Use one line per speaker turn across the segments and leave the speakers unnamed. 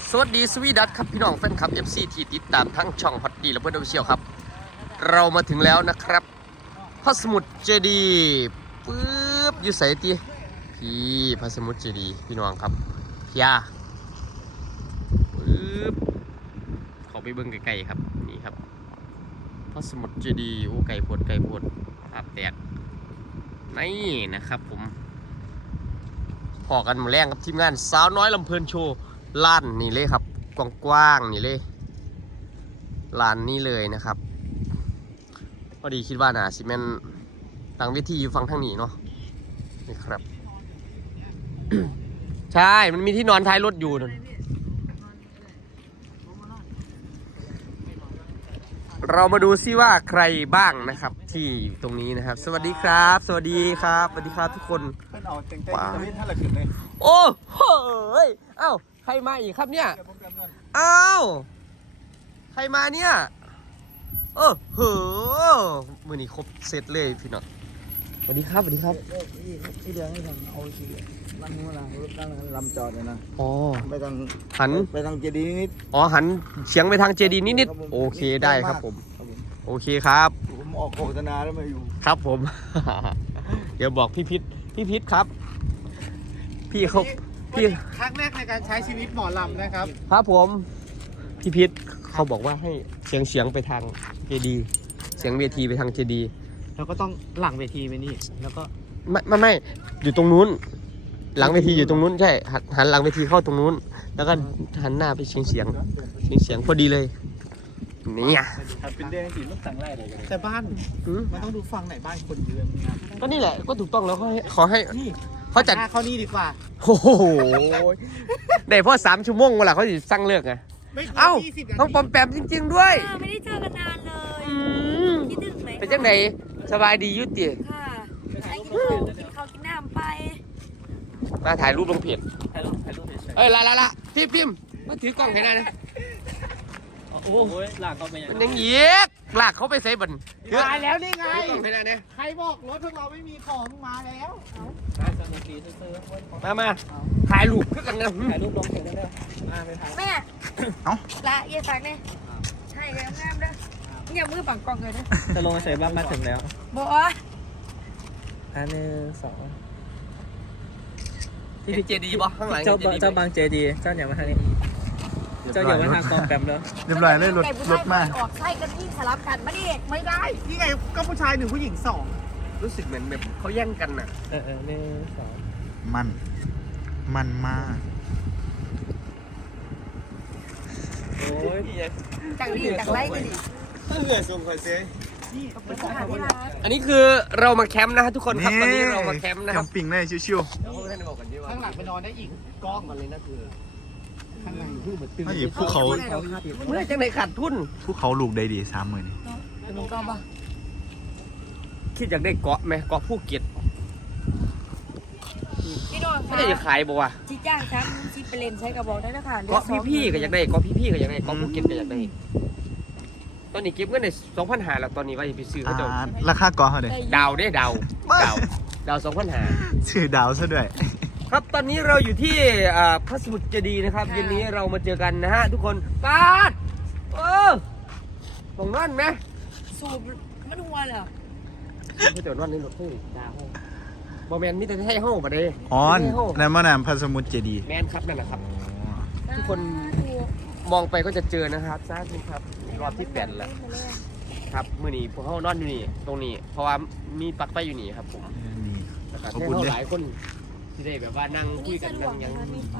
สวัสดีสวีดัตครับพี่น้องแฟนคลับ FC ที่ติดตามทั้งช่องฮอตดีและเพื่อนออฟฟิเชียลครับเรามาถึงแล้วนะครับพระสมุทรเจดีย์ปึ๊บอยู่ใส่ตีพี่พระสมุทรเจดีย์พี่น้องครับพี่ยาปึ๊บขอไปเบิ่งไกลๆครับนี่ครับพระสมุทรเจดีย์โอ้ไก่พดภาพแตกนี่นะครับผมพอกันมาแรงกับทีมงานสาวน้อยลำเพลินโชว์ล้านนี่เลยครับกว้างๆนี่เลยลานนี่เลยนะครับพอดีคิดว่านะซีเมนทางวิธีอยู่ฝั่งทางนี้เนาะนี่ครับ ใช่มันมีที่นอนท้ายรถอยู่นะเรามาดูซิว่าใครบ้างนะครับที่อยู่ตรงนี้นะครับสวัสดีครับสวัสดีครับสวัสดีครับทุกคนว้าวโอ้โหเอ้าใครมาอีกครับเนี่ยอ้าวใครมาเนี่ยเหมือนี้ครบเซตเลยพี่น้องสวัสดีครับสวัสดีครับ
ที่เดือนให้ทางเอาสินั่งนู้นนะรถนั่งลำจอดเลยนะ
อ๋อ
ไปทาง
หัน
ไปทางเจดีย์นิด
อ๋อหันเฉียงไปทางเจดีย์นิดๆโอเคได้ครับผมโอเคครับ
ผมออกโฆษณาแล้วมาอยู่
ครับผม เดี๋ยวบอกพี่พิษครับพี่เขาพี่
ครั้งแรกในการใช้ชีวิตหมอลำนะครับ
ครับผมพี่พิษเขาบอกว่าให้เฉียงไปทางเจดีย์เสียงเวทีไปทางเจดีย์
เราก็ต้องหลังเวทีไปนี่แล้วก็
ไม่อยู่ตรงนู้นหลังเวทีอยู่ตรงนู้นใช่หันหลังเวทีเข้าตรงนู้นแล้วก็หันหน้าไปเฉียงพอดีเลยเนี่ย
เป็นเดือนสี่ลูกสั่งไล่เลย
แต่บ้านมันต้องดูฟังไหนบ้านคนเยอะ
ก็นี่แหละก็ถูกต้องแล้วขอให้เขาจัด
เขานี่ดีกว่า
โอ้โหได้พอ3 ชั่วโมงเวลาเขาจะสั่งเลิกไงเอ้าต้องปอมแปมจริงๆด้วย
ไม่ได้เจอกันนานเลยคิดถึงไหม
เป็นจังไดสบายดียุติ
ค่ะให้กินข้าวกินน้ำไป
มาถ่ายรูปลงเพจเอ้ยละพี่พิมพ์มาถือกล้องให้ได้นะ
โอ้โหหลักเขาไปยัง
มันยังเยียกหลากเขาไปใส่บัน
มาแล้วนี่ไง
กล้องให้ได้เนี่ย
ใครบอกรถพวกเราไม่มีของมาแล้ว
มาถ่ายรูปขึ้นกันนะ
ถ่ายรูปลงเพจได้เลย
แม่ละเยี่ยฟังเนี่ยใช่เลยงามเด้ออย่ามือปังกล้องเลยนะ
จะลงเสร็จบ้านมาถึงแล้ว
บอก
1 2
ที่เจดีย์บ่ข้างหลัง
เจ้าบางเจดีเจ้าอย่างมาทางนี้เจ้าอย่างมาทางกองแปมเนอะ
เรียบร้อยเลยรถมา
ออกใช่กันที่สลับกันมาดิ
ไม่ได้นี่ไงก็ผู้ชาย1ผู้หญิง2
รู้สึกเหมือนแบบเขาแย่งกันน่ะ
1 2
มันมาก
โอ้ย
จังไล่กันดิ
เหนื่อยส่งคอยเซ่
อันนี้คือเรามาแคมป์นะทุกคนครับตอนนี้เรามาแคมป์นะครับ
แคมปิ้งได้ชิว
ๆข้างหลังไปนอนได้อีกกล้องมันเลยนะคือข้างหลังคือเหมือนตึง
ภูเขา
เมื่อจังไหนขาดทุน
ภูเขาลูกได้ดี30,000นี่
ก็บ้า
คิดอยากได้เกาะไหมเกาะภูเก็ต
พี่น้อง
ไม่ได้จะขายบ่วะ
จีจ้างฉันจีไปเล่นใช้กระบอกได้นะคะ
เกาะพี่ก็อยากได้เกาะพี่ก็อยากได้เกาะภูเก็ตก็อยากได้ตอนนี้เก็บเงินใน2,500แล้วตอนนี้ว่าจะไปซื้อเขาจะ
ราคาเกาะเท่าไหร่
ดาว2,500
ชื่อดาวซะด้วย
ครับตอนนี้เราอยู่ที่พระสมุทรเจดีย์นะครับเย็นนี้เรามาเจอกันนะฮะทุกคนปาดตรงนั้นไหม
สูบมันหัวเหรอ
เขาจะนอนในรถตู้ดาวบอแมนมิแต่ให้ห้องมาเลย
อ๋อนั่นมานามพระสมุทรเจดีย์
แมนครับนั่นแหละครับทุกคนมองไปก็จะเจอนะครับซาทุกครับรอบที่8แล้วครับมื้อนี้พวกเขานอนอยู่นี่ตรงนี้เพราะว่ามีปลั๊กไฟอยู่นี่ครับผมแล้วก็ให้เขาหลายคนที่ได้แบบว่านั่งคุยกันนั่งยัง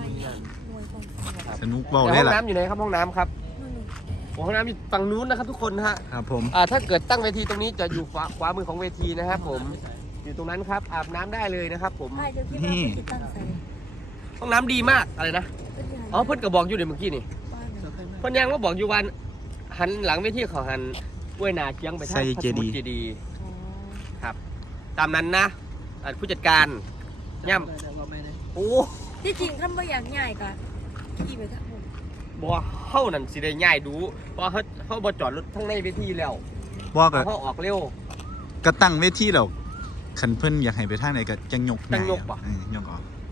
สนุกเบา
ได้ละห้องน้ำอยู่ไหนครับห้องน้ำครับห้องน้ำอยู่ฝั่งนู้นนะครับทุกคนนะฮะ
ครับผม
ถ้าเกิดตั้งเวทีตรงนี้จะอยู่ขวามือของเวทีนะครับผมอยู่ตรงนั้นครับอาบน้ำได้เลยนะครับผม
นี่
ห้องน้ำดีมากอะไรนะอ๋อเพิ่นก็บอกอยู่เดี๋ยวเมื่อกี้นี่เพิ่นยังว่าบอกอยู่วันหันหลังเวทีเขาหันกล้วยนาเคียงไปทางพระสมุทรเจดีย์ครับตามนั้นนะผู้จัดการย่ำโอ้
ที่จริงท่านไม่อยากง่ายกะขี่ไปทั้งหมด
บ่เข้านั่นสิได้ง่ายดูเพราะเขาบ่จอดรถทั้งในเวทีแล้ว
บ่ก็
เขาออกเร็ว
ก็ตั้งเวทีแล้วคันเพิ่นอยากให้ไปทางไหนก็จังยกบ่ยกออก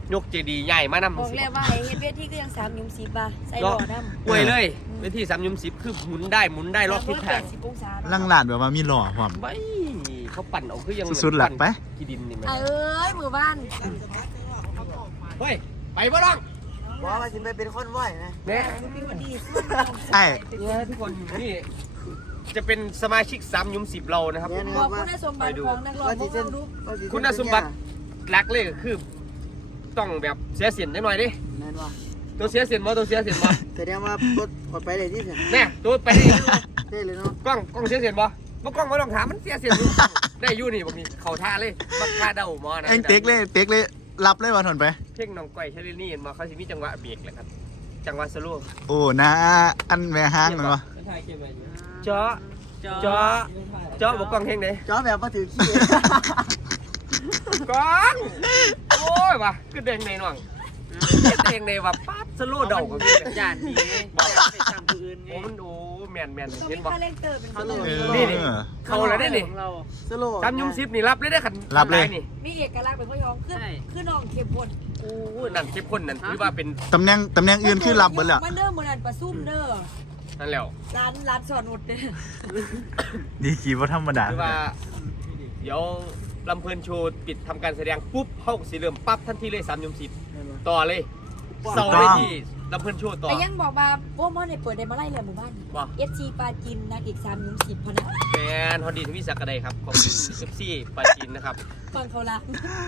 ยกเจดีย์ใหญ่มานำ
บอกแล้วว่าไอ้เฮ็ดเวทีก็ยัง3 ยุม 10 บาทใส่หล่อดำ
อวยเลยเวที3 ยุม 10คือหมุนได้รอบทิศทาง
80 องศา
ลังลาดแบบว่ามีหล่อพร้อม
ไม่เขาปั่นออกคือยัง
สุดๆหลักไป
กี่ดินนี่มัน
เอ้ยมือบ้าน
เฮ้ยไปบ่ต้อง
บอกว่าสิไปเป็นคนไหวนะ
เนี่ย
พี่วันดี
ใช่
เนี่ยทุกคนนี่จะเป็นสมาชิก3 ยุม 10เรานะครับ
บอกคุณสมบัติของนักร้องพวกเราดู
คุณสมบัติหลักเลยก็คือต้องแบบเสียเสียนนิดหน่อยดิ
แม่นว่า
ตัวเสียเสียนบ่ตัวเสียเสียนบ่
แสดงว่ารถกดไปเลยที่เสีย
แน่ตัวไปได้
ได้เลยเนาะ
กล้องเสียเสียนบ่กล้องบ่ต้องถามมันเสียเสียนอยู่ได้อยู่นี่บางทีเข้าท่าเลยบักท่าเดาหมอนะ
เอ็งเต็กเลยรับเลยวันถอนไป
เพ่งน้องก้อยเชลินี่เห็นบ่เขาสิมีจังหวะเบรกแหละครับจังหวะสโลว์
โอ้นะอันแม่ห้างมันวะ
เจาะบอกกล้องเฮงเด้
จอแบบมาถือขี้
กล้องโอ้ยว่ะคือเด้งในน้องเด้งในว่าปั๊บสโลว์เดาก็มีแบบย่านนี้บอกไปทำผู้อื่นไงโอ้มันโอ้แม่น
ต้อง
เห็
มี
นบ่
คาแรคเตอร์เป็นคน
นี่เขาแล้วได้นี่
สโลว์
3 ยุม 10นี่รับเลยได้ขันนี่
มีเอกลักษณ์เป็นผู้ยองคือน้องเข้มข้น
โอ้นั่นเข้มข้นนั่นคือว่าเป็น
ตำแหน่งอื่นคือรับเบิดแล้ว
มันเริ่มเหมือนปลาซุ่มเด้อ
นั่นแล้ว
ร้านสอนอุดเนี่ย
ดีกี่ว่าธรรมดา
คือว่าเดี๋ยวลำเพลินโชว์ปิดทำการแสดงปุ๊บเข้าสีเริ่มปั๊บทันทีเลย3 ยุม 10ต่อเลยเสาร์เลยที่ลำเพลินโชว์ต่อ
แต่ยังบอกว่าโอ้มอนในเปิดได้มาไล่เลยหมู่บ้าน
ว่า
FC ปาจินนางเอก3 ยุม 10พนะ
แฟนฮอดดีทวีศักดิ์กระไดครับขอบคุณเอฟซีปาจีนนะครับ
ฟังเขาละ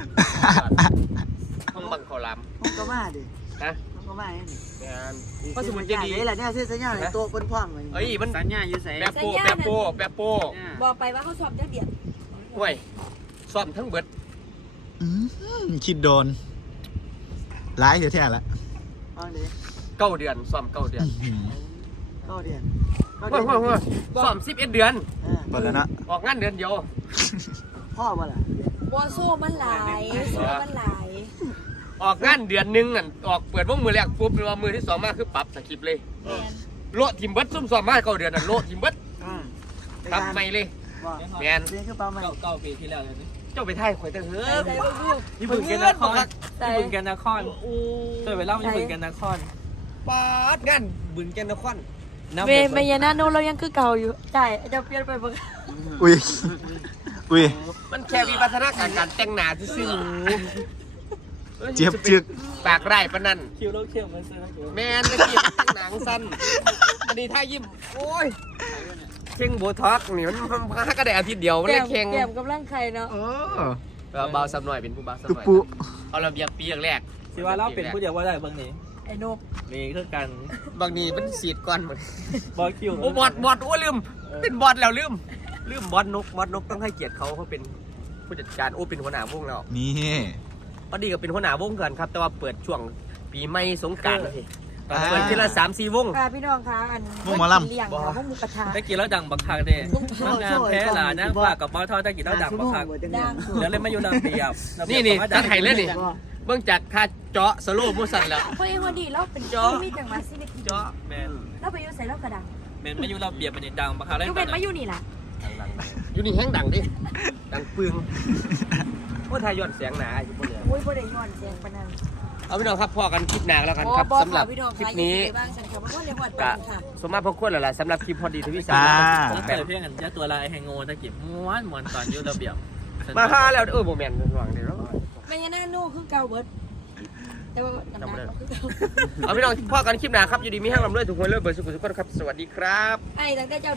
ห้องบังคอลาม
ผมก็มาดิ
นะ
ผมก็มาเนี่ย
แฟนพระสมุนเจดี
นี่แหละเนี่ยเส้นสัญญาณโต๊ะเป็นพ่วงเลย
เอ้ยมัน
สัญญาอยู่ใส่
แปะโป้
บอกไปว่าเขาสอบเดียว
ห่วยซ่อมทั้งเบิด
คิดโดนร้ายแท้ๆละ
ฟังดิ
9 เดือนซ่อม9 เดือน
เข้าเดียน
ห่วยซ่อม11 เดือน
เปิดแล้วนะ
ออกงานเดือนเดียว
พ่อบ่ล่ะ
ๆบัวโซ่มันหลายโซ่มันหลาย
ออกงานเดือนหนึงอ่ะออกเปิดวงมือแรกปุ๊บหรือว่ามือที่2มาคือปรับสคริปต์เลย
แมน
โลดทิมเบิดซุ่มซ่อมมา9 เดือนน่ะโลดทิมเบิดครับไม่เลย
ว่า
แมน
เรียนคือปลาใหม่
เก้าปีที่แล้วเลยนี่
เจ้าไปถ่ายข่อยแต่เฮ้ย
ใส่ลูก
ญี่ปุ่นแกนนครญี่ปุ่นแกนนคร
โอ้
เคยไปเล่าญี่ปุ่นแกนนคร
ปาดงานบึงแกนนคร
เมยานาโนเรายังคือเก่าอยู่ใช่จะเปลี่ยนไปบ้าง
อุ้ย
มันแค่วิวัฒนาการการแต่งหน้าซื่อๆ
เจี๊ยบจึก
ปากไร่ปะนั่น
คิวโลกเชี่ยวมันซื้อ
แมนตะเกียบแต่งหนังสั้นอันนี้ท่ายิ้มโอ้ยเข่งโบท็อกซ์นี่มันพักก็ได้อาทิตย์เดียวมันเลยเข่ง
แก้มกำลังไข่เนาะ
เบาสับหน่อยเป็นผู้เบาสับ
ตุ
หน่อย
ปุ
เอาระเบียบปีแรก
สิว่าเราเป็นผู้เดียวว่าได้เบิ่งนี่
ไอ้นก
นี่คือกัน
บางทีมันสีดก่อนหมด
บอลคิว
โอ้บอดโอ้ลืมเป็นบอดแล้วลืมบอดนกต้องให้เกียรติเขาเป็นผู้จัดการโอ้เป็นหัวหน้าวงแล้ว
นี่
พอดีก็เป็นหัวหน้าวงกันครับ แต่ว่าเปิดช่วงปีใหม่สงกรานต์สิเปิดทีละ3-4 วง
ค่ะพี่น้องคะอันเลี้ยงค่ะพวกหมูกระทะ
ตะกี้เราดังบักคักเด้น้ำงามแพ้หลานั่งว่ากับบ้าทอดตะกี้เราดังบักคัก
ดัง
แล้วเลยมาอยู่ดังเดียบ
นี่จะไทยเล่นนี่เบื้องจากท่าเจาะสโลว์มูสันแล้ว
เพราะยังวันดีเราเป็นมีจังหวัดสิบ
เจาะแมน
เราไปอยู่ใส่เรากระดัง
แมนมาอยู่เราเบียบมันดังบักคักได้
ยูเป็นมาอยู่นี่ล่ะ
อยู่นี่แห้งดังดิดังปึงว่าทายอดเสียงหนาอยู่บนเรือ
โอ้ยบ่ได้ย้อนเสียงปานนั้น
เอาพี่น้องครับพอกันคลิปหนาแล้วกันครับสำหรับคลิปนี้
บ้างฉันค่ะว่าในวัด
กะ
ค่ะ
สมมาพอควรแล้วล่ะสำหรับคลิปพอดีทวิสา
แล้วเปิดเพลงกันยัดตัวลายแหงโง่ตะกี้ม้วนตอนอยู่ระเบียบ
มาหาแล้วโมเมนต์หวังเดี๋ยว
แม่ยานาโน่คือเก่าเบิดแต่ว่าน้ำหนักคือเก่า
เอาพี่น้องพอกันคลิปหนาครับอยู่ดีมีแห้งลำด้วยทุกคนเลิกเบอร์สุขุมทุกคนครับสวัสดีครับ
ไอ้ตั้งแต่เจ้า